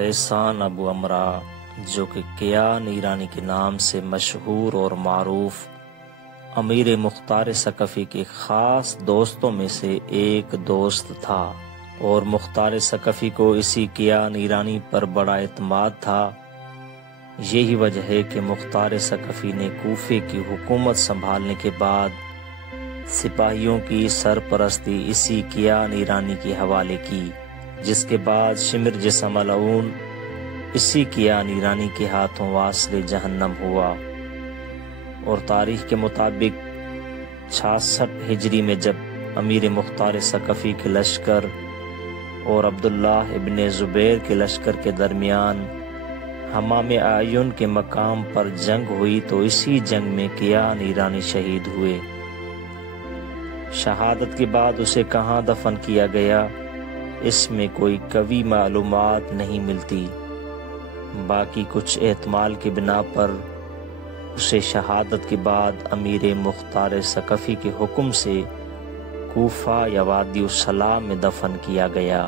کیسان ابو امرا، جو کہ کیان ایرانی کے نام سے مشہور اور معروف، امیر مختار ثقفی کے خاص دوستوں میں سے ایک دوست تھا، اور مختار ثقفی کو اسی کیان ایرانی پر بڑا اعتماد تھا۔ یہی وجہ ہے کہ مختار ثقفی نے کوفے کی حکومت سنبھالنے کے بعد سپاہیوں کی سرپرستی اسی کیان ایرانی کے حوالے کی، جس کے بعد شمر جسم ملعون اسی کیان ایرانی کے ہاتھوں واصل جہنم ہوا، اور تاریخ کے مطابق 66 ہجری میں جب امیر مختار ثقفی کے لشکر اور عبداللہ ابن زبیر کے لشکر کے درمیان حمام اعین کے مقام پر جنگ ہوئی تو اسی جنگ میں کیان ایرانی شہید ہوئے۔ شہادت کے بعد اسے کہاں دفن کیا گیا اس میں کوئی قوی معلومات نہیں ملتی، باقی کچھ احتمال کی بنا پر اسے شہادت کے بعد امیر مختار ثقفی کے حکم سے کوفہ یا وادی السلام میں دفن کیا گیا۔